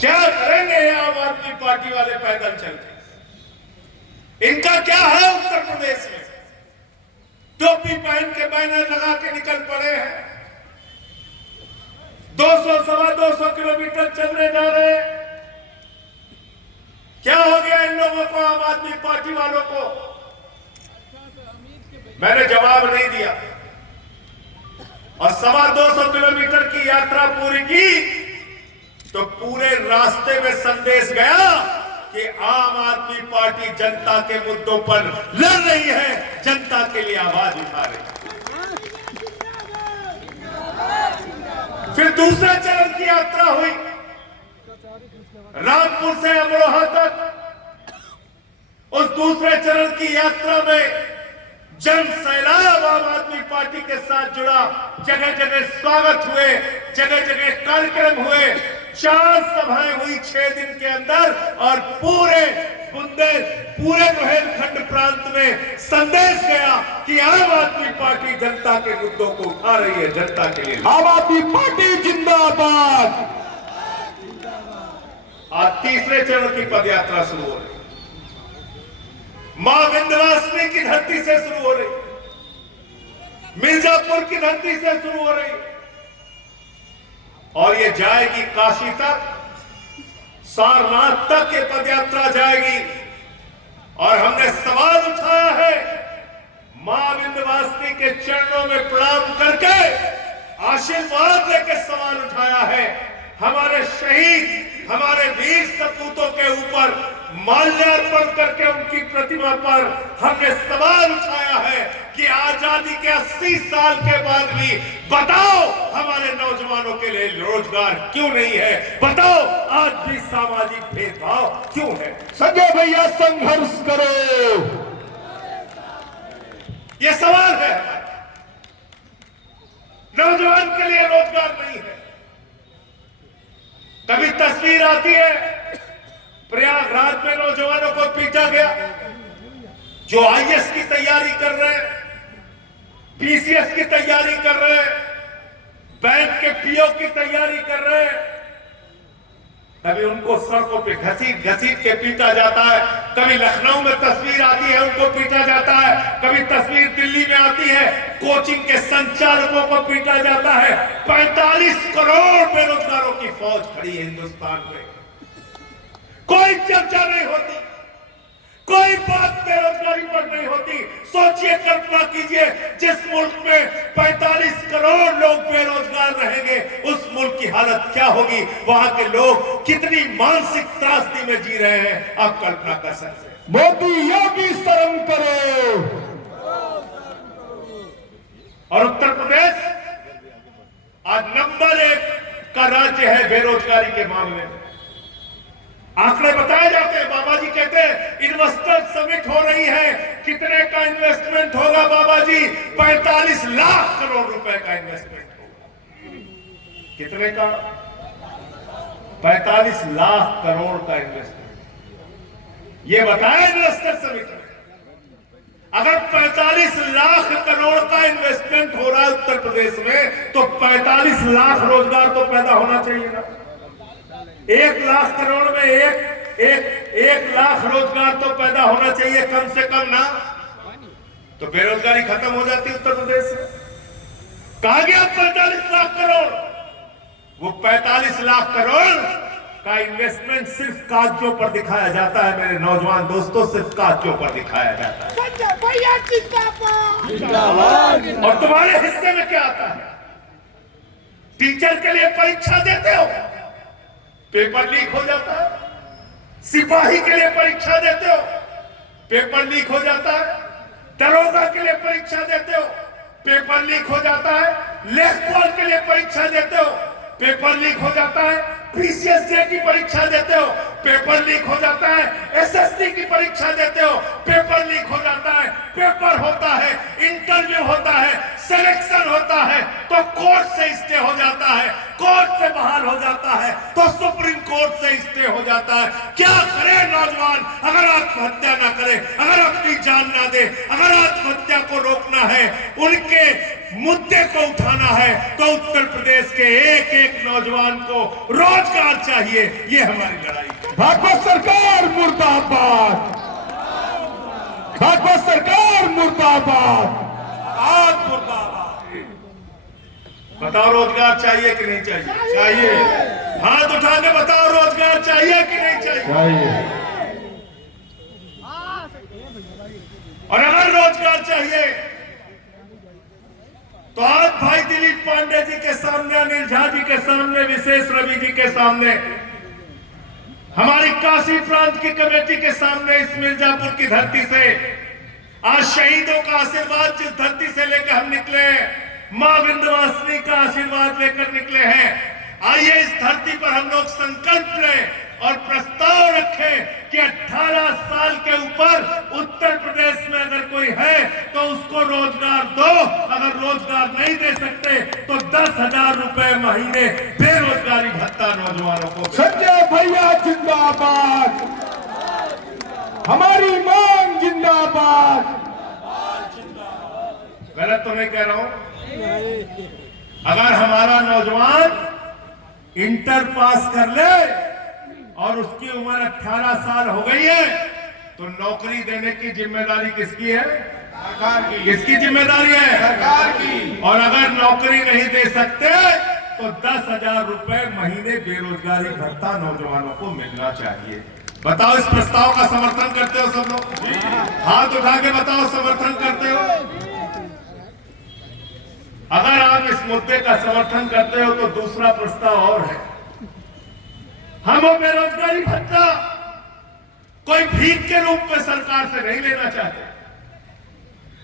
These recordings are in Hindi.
क्या करेंगे ये आम आदमी पार्टी वाले पैदल चल के? इनका क्या है उत्तर प्रदेश में? टोपी पहन के बैनर लगा के निकल पड़े हैं। 200 सवा 200 किलोमीटर चलने जा रहे हैं। क्या हो गया इन लोगों को, आम आदमी पार्टी वालों को? मैंने जवाब नहीं दिया और सवा 200 किलोमीटर की यात्रा पूरी की तो पूरे रास्ते में संदेश गया कि आम आदमी पार्टी जनता के मुद्दों पर लड़ रही है, जनता के लिए आवाज उठा रही है। फिर दूसरे चरण की यात्रा हुई, रामपुर से अमरोहा तक। उस दूसरे चरण की यात्रा में जन सैलाब आम आदमी पार्टी के साथ जुड़ा। जगह जगह स्वागत हुए, जगह जगह कार्यक्रम हुए, 4 सभाएं हुई 6 दिन के अंदर और पूरे बुंदेलखंड प्रांत में संदेश गया कि आम आदमी पार्टी जनता के मुद्दों को उठा रही है, जनता के लिए। आम आदमी पार्टी जिंदाबाद। आज तीसरे चरण की पदयात्रा शुरू हो रही, मां विंध्यवासिनी की धरती से शुरू हो रही, मिर्जापुर की धरती से शुरू हो रही और ये जाएगी काशी तक, सारनाथ तक ये पदयात्रा जाएगी। और हमने सवाल उठाया है, मां विंध्यवासिनी के चरणों में प्रणाम करके आशीर्वाद लेकर सवाल उठाया है। हमारे शहीद, हमारे वीर सपूतों के ऊपर माल्यार्पण करके उनकी प्रतिमा पर हमने सवाल उठाया है कि आजादी के 80 साल के बाद भी बताओ हमारे नौजवानों के लिए रोजगार क्यों नहीं है? बताओ आज भी सामाजिक भेदभाव क्यों है? संजय भैया संघर्ष करो, ये सवाल है। नौजवान के लिए रोजगार नहीं है। कभी तस्वीर आती है प्रयागराज में नौजवानों को पीटा गया, जो आईएएस की तैयारी कर रहे हैं, पीसीएस की तैयारी कर रहे हैं, बैंक के पीओ की तैयारी कर रहे हैं। कभी उनको सड़कों पे घसीट घसीट के पीटा जाता है। कभी लखनऊ में तस्वीर आती है, उनको पीटा जाता है। कभी तस्वीर दिल्ली में आती है, कोचिंग के संचालकों को पीटा जाता है। 45 करोड़ बेरोजगारों की फौज खड़ी है हिंदुस्तान में, कोई चर्चा नहीं होती, कोई बात बेरोजगारी पर नहीं होती। सोचिए, कल्पना कीजिए, जिस मुल्क में 45 करोड़ लोग बेरोजगार रहेंगे, उस मुल्क की हालत क्या होगी? वहां के लोग कितनी मानसिक त्रासदी में जी रहे हैं, आप कल्पना कर सकते हैं। मोदी योगी शर्म करो। और उत्तर प्रदेश आज नंबर 1 का राज्य है बेरोजगारी के मामले में। आंकड़े बताए जाते हैं, बाबा जी कहते हैं इन्वेस्टर समिट हो रही है। कितने का इन्वेस्टमेंट होगा बाबा जी? 45 लाख करोड़ रुपए का इन्वेस्टमेंट होगा। कितने का? 45 लाख करोड़ का इन्वेस्टमेंट, ये बताया इन्वेस्टर समिट में। अगर 45 लाख करोड़ का इन्वेस्टमेंट हो रहा है उत्तर प्रदेश में, तो 45 लाख रोजगार तो पैदा होना चाहिए ना। 1 लाख करोड़ में एक लाख रोजगार तो पैदा होना चाहिए कम से कम ना, तो बेरोजगारी खत्म हो जाती उत्तर प्रदेश से। कहा गया 45 लाख करोड़, वो 45 लाख करोड़ का इन्वेस्टमेंट सिर्फ कागजों पर दिखाया जाता है मेरे नौजवान दोस्तों, सिर्फ कागजों पर दिखाया जाता है। और तुम्हारे हिस्से में क्या आता है? टीचर के लिए परीक्षा देते हो, पेपर लीक हो जाता है। सिपाही के लिए परीक्षा देते हो, पेपर लीक हो जाता है। दरोगा के लिए परीक्षा देते हो, पेपर लीक हो जाता है। लेखपाल के लिए परीक्षा देते हो, पेपर लीक हो जाता है। पीसीएस की परीक्षा देते हो, पेपर लीक हो जाता है। एसएससी की परीक्षा देते हो, पेपर लीक हो जाता है। पेपर होता है, इंटरव्यू होता है, सिलेक्शन होता है, तो कोर्ट से स्टे हो जाता है, कोर्ट से बाहर हो जाता है, तो सुप्रीम कोर्ट से स्टे हो जाता है। क्या करे नौजवान अगर आत्महत्या ना करे, अगर अपनी जान ना दे, अगर आत्महत्या को रोकना है, उनके मुद्दे को उठाना है तो उत्तर प्रदेश के एक एक नौजवान को रोजगार चाहिए। ये हमारी लड़ाई है। भाजपा सरकार मुर्दाबाद, भाजपा सरकार मुर्दाबाद, आज मुर्दाबाद। बताओ रोजगार चाहिए कि नहीं चाहिए? चाहिए। हाथ उठा के बताओ रोजगार चाहिए कि नहीं चाहिए? और अगर रोजगार चाहिए तो आज भाई दिलीप पांडे जी के सामने, अनिल झा जी के सामने, विशेष रवि जी के सामने, हमारी काशी प्रांत की कमेटी के सामने, इस मिर्जापुर की धरती से आज शहीदों का आशीर्वाद जिस धरती से लेकर हम निकले हैं, मां विंध्यवासिनी का आशीर्वाद लेकर निकले हैं। आइए इस धरती पर हम लोग संकल्प लें और प्रस्ताव रखें कि 18 साल के ऊपर उत्तर प्रदेश में अगर कोई है तो उसको रोजगार दो। अगर रोजगार नहीं दे सकते तो 10,000 रुपए महीने बेरोजगारी भत्ता नौजवानों को। संजय भैया जिंदाबाद, हमारी मांग जिंदाबाद। गलत तो नहीं कह रहा हूं? अगर हमारा नौजवान इंटर पास कर ले और उसकी उम्र 18 साल हो गई है तो नौकरी देने की जिम्मेदारी किसकी है? सरकार की। किसकी जिम्मेदारी है? सरकार की। और अगर नौकरी नहीं दे सकते तो 10,000 रुपए महीने बेरोजगारी भत्ता नौजवानों को मिलना चाहिए। बताओ इस प्रस्ताव का समर्थन करते हो सब लोग? हाथ उठा के बताओ समर्थन करते हो? अगर आप इस मुद्दे का समर्थन करते हो तो दूसरा प्रस्ताव और है। हम बेरोजगारी भत्ता कोई भीख के रूप में सरकार से नहीं लेना चाहते।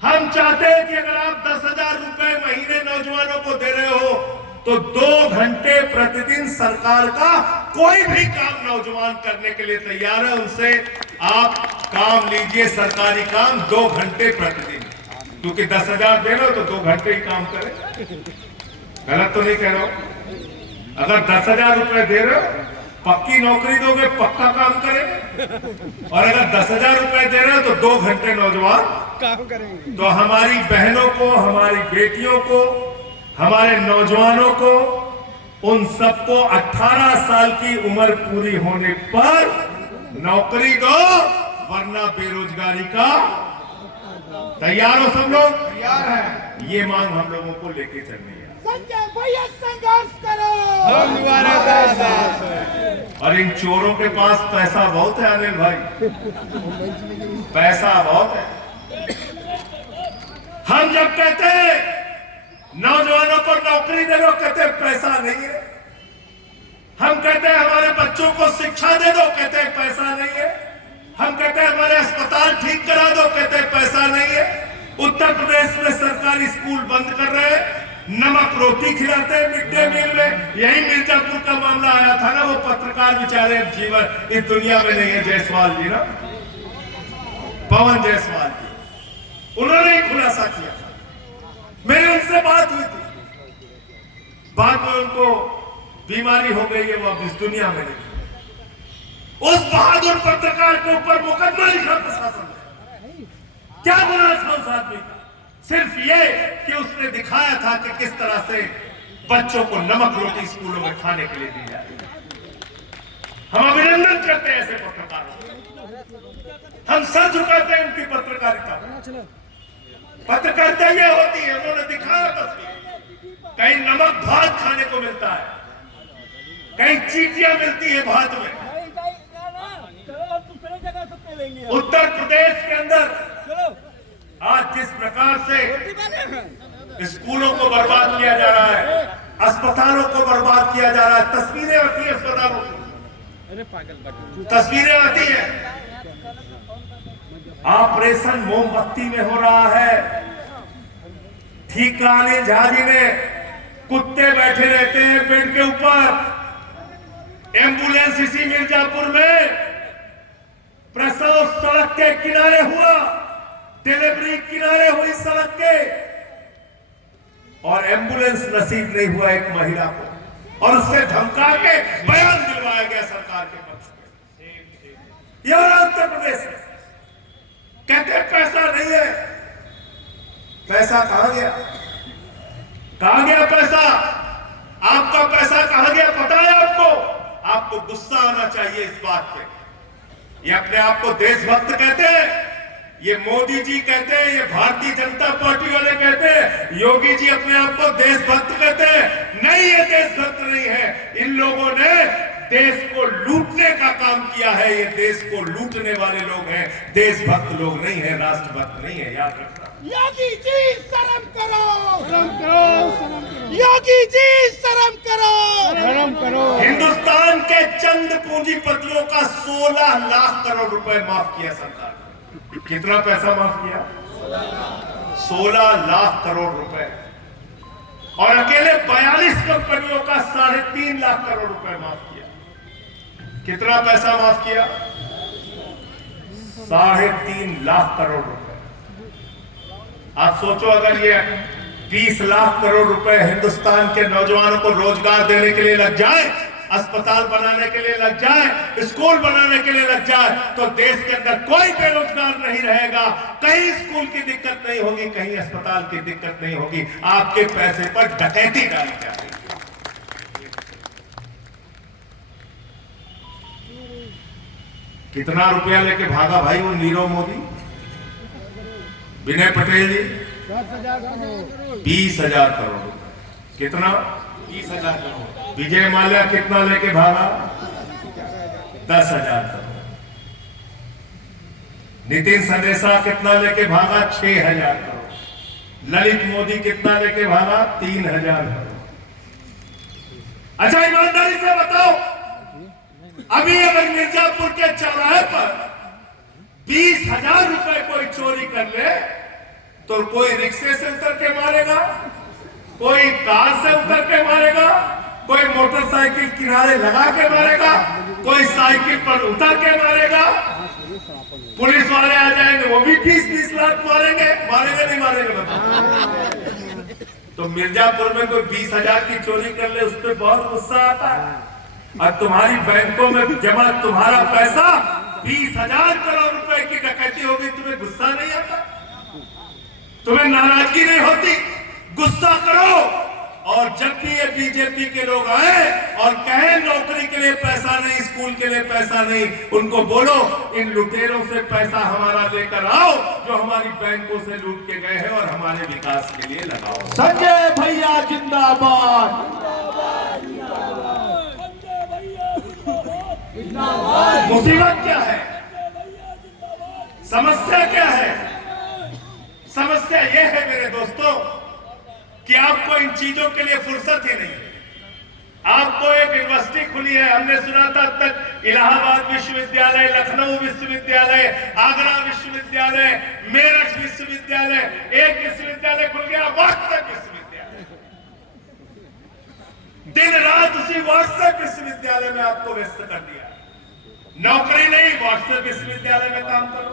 हम चाहते हैं कि अगर आप 10,000 रुपए महीने नौजवानों को दे रहे हो तो 2 घंटे प्रतिदिन सरकार का कोई भी काम नौजवान करने के लिए तैयार है। उनसे आप काम लीजिए, सरकारी काम 2 घंटे प्रतिदिन, क्योंकि 10,000 दे रहे हो तो 2 घंटे ही काम करें। गलत तो नहीं कह रहा हूं? अगर 10,000 रुपए दे रहे हो पक्की नौकरी दोगे, पक्का काम करें। और अगर 10,000 रुपए दे रहे हो तो 2 घंटे नौजवान काम करेंगे। तो हमारी बहनों को, हमारी बेटियों को, हमारे नौजवानों को, उन सबको 18 साल की उम्र पूरी होने पर नौकरी दो, वरना बेरोजगारी का। तैयार हो सब लोग? तैयार है। ये मांग हम लोगों को लेके चलनी है। संजय भैया संघर्ष करो, हम तुम्हारे साथ हैं। और इन चोरों के पास पैसा बहुत है अनिल भाई, पैसा बहुत है। हम जब कहते हैं नौजवानों को नौकरी दे दो, कहते पैसा नहीं है। हम कहते हैं हमारे बच्चों को शिक्षा दे दो, कहते पैसा नहीं है। हम कहते हैं हमारे अस्पताल ठीक करा दो, कहते पैसा नहीं है। उत्तर प्रदेश में सरकारी स्कूल बंद कर रहे हैं, नमक रोटी खिलाते हैं मिड डे मील में। यही मिर्जापुर का मामला आया था ना, वो पत्रकार बेचारे जीवन इस दुनिया में नहीं है, जायसवाल जी ना, पवन जायसवाल जी, उन्होंने ही खुलासा किया। मेरी उनसे बात हुई थी, बाद में उनको बीमारी हो गई है, वो अब इस दुनिया में नहीं। उस बहादुर पत्रकार के ऊपर मुकदमा लिखा प्रशासन ने। क्या गुनाह था उस आदमी का? सिर्फ ये कि उसने दिखाया था कि किस तरह से बच्चों को नमक रोटी स्कूलों में खाने के लिए दी जाए। हम अभिनंदन करते हैं ऐसे पत्रकारों, हम सर झुकाते हैं उनकी पत्रकारिता। पत्रकारिता ये होती है, उन्होंने दिखाया तस्वीर। कहीं नमक भात खाने को मिलता है, कहीं चीटियां मिलती है भात में। उत्तर प्रदेश के अंदर आज जिस प्रकार से स्कूलों को बर्बाद किया जा रहा है, अस्पतालों को बर्बाद किया जा रहा है, तस्वीरें आती है अस्पतालों की, तस्वीरें आती है। ऑपरेशन मोमबत्ती में हो रहा है। ठिकाने झाजी में कुत्ते बैठे रहते हैं बेड के ऊपर। एम्बुलेंस इसी मिर्जापुर में प्रसव सड़क के किनारे हुआ, डिलीवरी किनारे हुई सड़क के, और एम्बुलेंस नसीब नहीं हुआ एक महिला को, और उससे धमका के बयान दिलवाया गया सरकार के पक्ष में। यह उत्तर प्रदेश है। कहते पैसा नहीं है, पैसा कहां गया? कहां गया पैसा? आपका पैसा कहां गया पता है आपको? आपको गुस्सा आना चाहिए इस बात पे। ये अपने आप को देशभक्त कहते हैं, ये मोदी जी कहते हैं, ये भारतीय जनता पार्टी वाले कहते हैं, योगी जी अपने आप को देशभक्त कहते हैं। नहीं, ये देशभक्त नहीं है। इन लोगों ने देश को लूटने का काम किया है। ये देश को लूटने वाले लोग हैं, देशभक्त लोग नहीं है, राष्ट्रभक्त नहीं है। याद रखना। योगी जी शर्म करो, शर्म करो, योगी जी शर्म करो, शर्म करो। हिंदुस्तान के चंद पूंजीपतियों का 16 लाख करोड़ रुपए माफ किया सरकार ने। कितना पैसा माफ किया? 16 लाख करोड़ रुपए। और अकेले 42 कंपनियों का 3.5 लाख करोड़ रुपए माफ किया। कितना पैसा माफ किया? 3.5 लाख करोड़ रुपए। आप सोचो, अगर ये 20 लाख करोड़ रुपए हिंदुस्तान के नौजवानों को रोजगार देने के लिए लग जाए, अस्पताल बनाने के लिए लग जाए, स्कूल बनाने के लिए लग जाए, तो देश के अंदर कोई बेरोजगार नहीं रहेगा। कहीं स्कूल की दिक्कत नहीं होगी, कहीं अस्पताल की दिक्कत नहीं होगी। आपके पैसे पर डकैती डाली जाएगी। कितना रुपया लेके भागा भाई वो नीरव मोदी? विनय पटेल जी 20,000 करोड़ रुपए। कितना? 20,000 करोड़। विजय माल्या कितना लेके भागा? 10,000 करोड़। नितिन संदेशा कितना लेके भागा? 6,000 करोड़। ललित मोदी कितना लेके भागा? 3,000 करोड़। अच्छा, ईमानदारी से बताओ, अभी अगर मिर्जापुर के चौराहे पर 20,000 रुपए कोई चोरी कर ले तो कोई रिक्शे से उतर के मारेगा, कोई कार से उतर के मारेगा, कोई मोटरसाइकिल किनारे लगा के मारेगा, कोई साइकिल पर उतर के मारेगा। पुलिस वाले आ जाएंगे, वो भी 20-20 लाख मारेंगे। मारेंगे नहीं मारेंगे बताओ? तो मिर्जापुर में कोई 20,000 की चोरी कर ले, उस पर बहुत गुस्सा आता है। और तुम्हारी बैंकों में जमा तुम्हारा पैसा 20,000 करोड़ रुपए की डकैती होगी, तुम्हें गुस्सा नहीं आता? तुम्हें नाराजगी नहीं होती? गुस्सा करो। और जब भी ये बीजेपी के लोग आए और कहें नौकरी के लिए पैसा नहीं, स्कूल के लिए पैसा नहीं, उनको बोलो इन लुटेरों से पैसा हमारा लेकर आओ, जो हमारी बैंकों से लूट के गए हैं, और हमारे विकास के लिए लगाओ। संजय भैया जिंदाबाद। मुसीबत क्या है? समस्या क्या है? समस्या यह है मेरे दोस्तों कि आपको इन चीजों के लिए फुर्सत ही नहीं। आपको एक यूनिवर्सिटी खुली है, हमने सुना था अब तक इलाहाबाद विश्वविद्यालय, लखनऊ विश्वविद्यालय, आगरा विश्वविद्यालय, मेरठ विश्वविद्यालय, एक विश्वविद्यालय खुल गया व्हाट्सएप विश्वविद्यालय। दिन रात उसी व्हाट्सएप विश्वविद्यालय में आपको व्यस्त कर दिया। नौकरी नहीं, व्हाट्सएप विश्वविद्यालय में काम करो।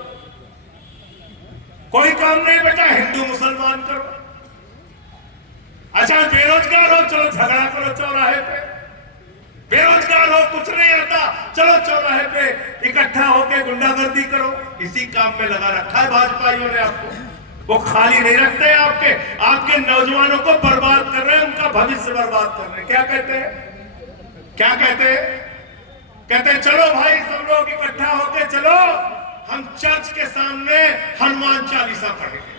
कोई काम नहीं बेटा, हिंदू मुसलमान करो। अच्छा, बेरोजगार हो, चलो झगड़ा करो चौराहे पे। बेरोजगार हो, कुछ नहीं आता, चलो चौराहे पे इकट्ठा होकर गुंडागर्दी करो। इसी काम में लगा रखा है भाजपाइयों ने आपको। वो खाली नहीं रखते आपके आपके नौजवानों को बर्बाद कर रहे हैं, उनका भविष्य बर्बाद कर रहे हैं। क्या कहते हैं? क्या कहते हैं? कहते हैं चलो भाई सब लोग इकट्ठा होके चलो, हम चर्च के सामने हनुमान चालीसा पढ़ेंगे।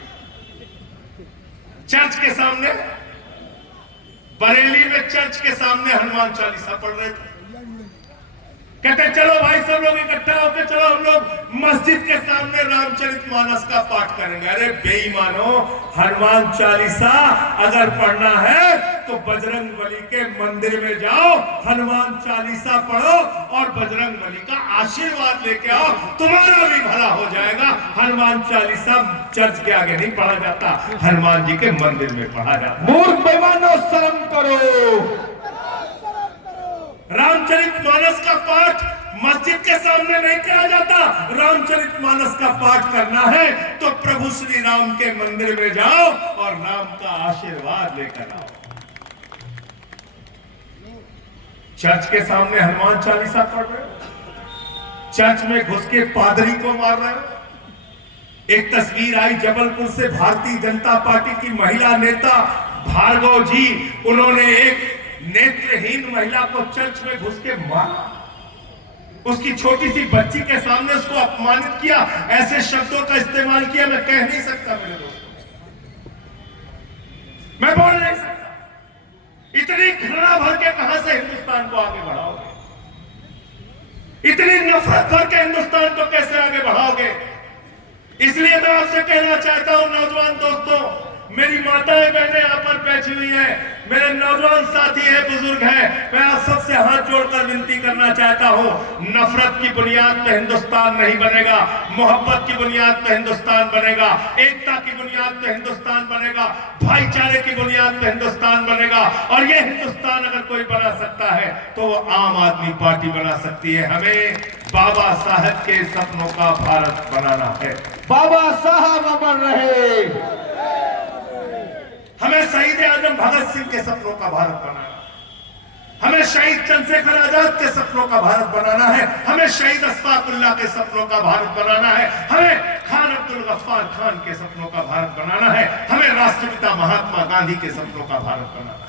चर्च के सामने, बरेली में चर्च के सामने हनुमान चालीसा पढ़ रहे थे। कहते चलो भाई सब लोग इकट्ठा होकर चलो हम लोग मस्जिद के सामने रामचरितमानस का पाठ करेंगे। अरे बेईमानो, हनुमान चालीसा अगर पढ़ना है तो बजरंग बली के मंदिर में जाओ, हनुमान चालीसा पढ़ो और बजरंग बली का आशीर्वाद लेके आओ, तुम्हारा भी भला हो जाएगा। हनुमान चालीसा चर्च के आगे नहीं पढ़ा जाता, हनुमान जी के मंदिर में पढ़ा जाता। मूर्ख बेईमानों, शर्म करो। रामचरितमानस का पाठ मस्जिद के सामने नहीं किया जाता। रामचरितमानस का पाठ करना है तो प्रभु श्री राम के मंदिर में जाओ और राम का आशीर्वाद लेकर आओ। चर्च के सामने हनुमान चालीसा पढ़ रहे हो, चर्च में घुस के पादरी को मार रहे हो। एक तस्वीर आई जबलपुर से, भारतीय जनता पार्टी की महिला नेता भार्गव जी, उन्होंने एक नेत्रहीन महिला को चर्च में घुस के मारा, उसकी छोटी सी बच्ची के सामने उसको अपमानित किया, ऐसे शब्दों का इस्तेमाल किया मैं कह नहीं सकता मेरे दोस्तों, मैं बोल नहीं सकता। इतनी घृणा भर के कहां से हिंदुस्तान को आगे बढ़ाओगे? इतनी नफरत भर के हिंदुस्तान को कैसे आगे बढ़ाओगे? इसलिए मैं आपसे कहना चाहता हूं नौजवान दोस्तों, मेरी माताएं बहनें यहां पर बैठी हुई हैं, मेरे नौजवान साथी हैं, बुजुर्ग हैं, मैं आप सबसे हाथ जोड़कर विनती करना चाहता हूं, नफरत की बुनियाद पे हिंदुस्तान नहीं बनेगा, मोहब्बत की बुनियाद पे हिंदुस्तान बनेगा, एकता की बुनियाद पे हिंदुस्तान बनेगा, भाईचारे की बुनियाद पे हिंदुस्तान बनेगा। और ये हिंदुस्तान अगर कोई बना सकता है तो वो आम आदमी पार्टी बना सकती है। हमें बाबा साहब के सपनों का भारत बनाना है। बाबा साहब अमर रहे। हमें शहीद आजम भगत सिंह के सपनों का भारत बनाना, हमें शहीद चंद्रशेखर आजाद के सपनों का भारत बनाना है, हमें शहीद अशफाक उल्लाह के सपनों का भारत बनाना है, हमें खान अब्दुल गफ्फार खान के सपनों का भारत बनाना है, हमें राष्ट्रपिता महात्मा गांधी के सपनों का भारत बनाना है,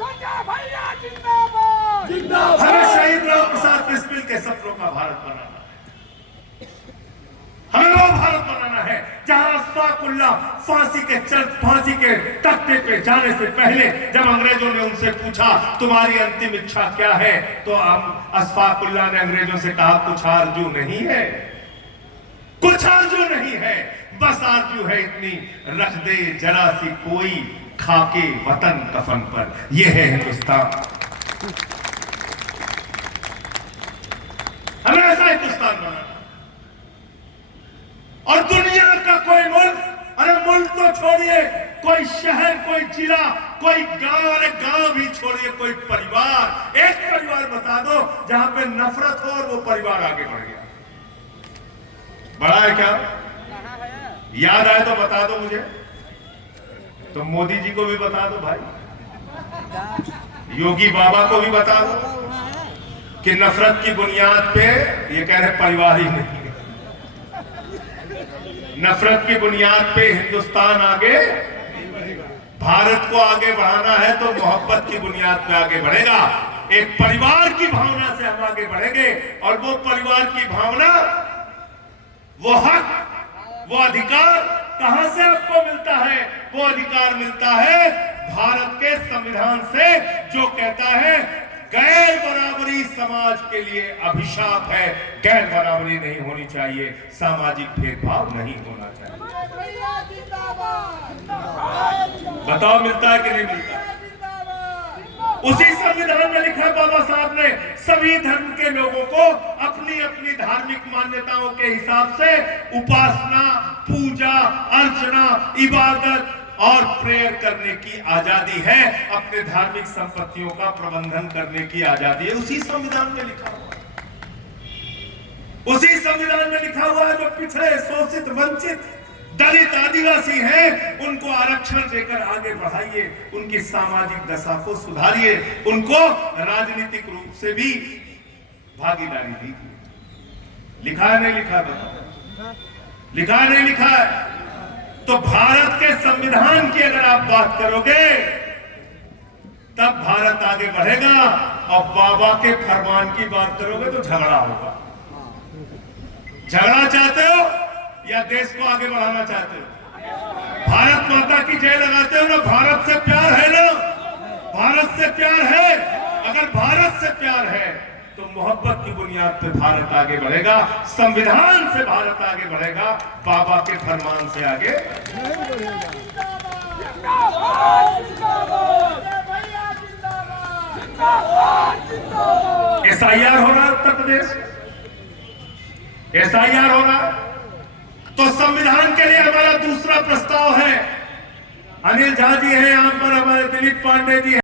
हमें शहीद राव प्रसाद बिस्मिल के सपनों का भारत बनाना है। हमें वो भारत बनाना है जहां अशफाक उल्लाह फांसी के तख्ते पे जाने से पहले जब अंग्रेजों ने उनसे पूछा तुम्हारी अंतिम इच्छा क्या है, तो अशफाक उल्लाह ने अंग्रेजों से कहा कुछ आरजू नहीं है, कुछ आरजू नहीं है, बस आरजू है इतनी, रख दे जरा सी कोई खाके वतन कफन पर। यह है हिंदुस्तान, हमें ऐसा हिंदुस्तान बनाना। और दुनिया का कोई मुल्क, अरे मुल्क तो छोड़िए, कोई शहर, कोई जिला, कोई गांव, अरे गांव भी छोड़िए, कोई परिवार, एक परिवार बता दो जहां पे नफरत हो और वो परिवार आगे बढ़ गया। बड़ा है क्या? याद आए तो बता दो मुझे, तो मोदी जी को भी बता दो भाई, योगी बाबा को भी बता दो कि नफरत की बुनियाद पे ये कह रहे परिवार ही नहीं, नफरत की बुनियाद पे हिंदुस्तान आगे, भारत को आगे बढ़ाना है तो मोहब्बत की बुनियाद पे आगे बढ़ेगा, एक परिवार की भावना से हम आगे बढ़ेंगे। और वो परिवार की भावना, वो हक, वो अधिकार कहां से आपको मिलता है? वो अधिकार मिलता है भारत के संविधान से, जो कहता है गैर बराबरी समाज के लिए अभिशाप है, गैर बराबरी नहीं होनी चाहिए, सामाजिक भेदभाव नहीं होना चाहिए। बताओ मिलता है कि नहीं मिलता? उसी संविधान में लिखा बाबा साहब ने सभी धर्म के लोगों को अपनी अपनी धार्मिक मान्यताओं के हिसाब से उपासना, पूजा, अर्चना, इबादत और प्रेयर करने की आजादी है, अपने धार्मिक संपत्तियों का प्रबंधन करने की आजादी है। उसी संविधान में लिखा हुआ, उसी संविधान में लिखा हुआ है जो पिछड़े, शोषित, वंचित, दलित, आदिवासी हैं, उनको आरक्षण देकर आगे बढ़ाइए, उनकी सामाजिक दशा को सुधारिए, उनको राजनीतिक रूप से भी भागीदारी दीजिए। लिखा है नहीं लिखा? बताओ, लिखा है नहीं लिखा है? तो भारत के संविधान की अगर आप बात करोगे तब भारत आगे बढ़ेगा, और बाबा के फरमान की बात करोगे तो झगड़ा होगा। झगड़ा चाहते हो या देश को आगे बढ़ाना चाहते हो? भारत माता की जय लगाते हो ना? भारत से प्यार है ना? भारत से प्यार है? अगर भारत से प्यार है तो मोहब्बत की बुनियाद पे भारत आगे बढ़ेगा, संविधान से भारत आगे बढ़ेगा, बाबा के फरमान से आगे। SIR हो रहा उत्तर प्रदेश, SIR हो रहा, तो संविधान के लिए हमारा दूसरा प्रस्ताव है। अनिल झा जी है यहाँ पर, हमारे दिलीप पांडे जी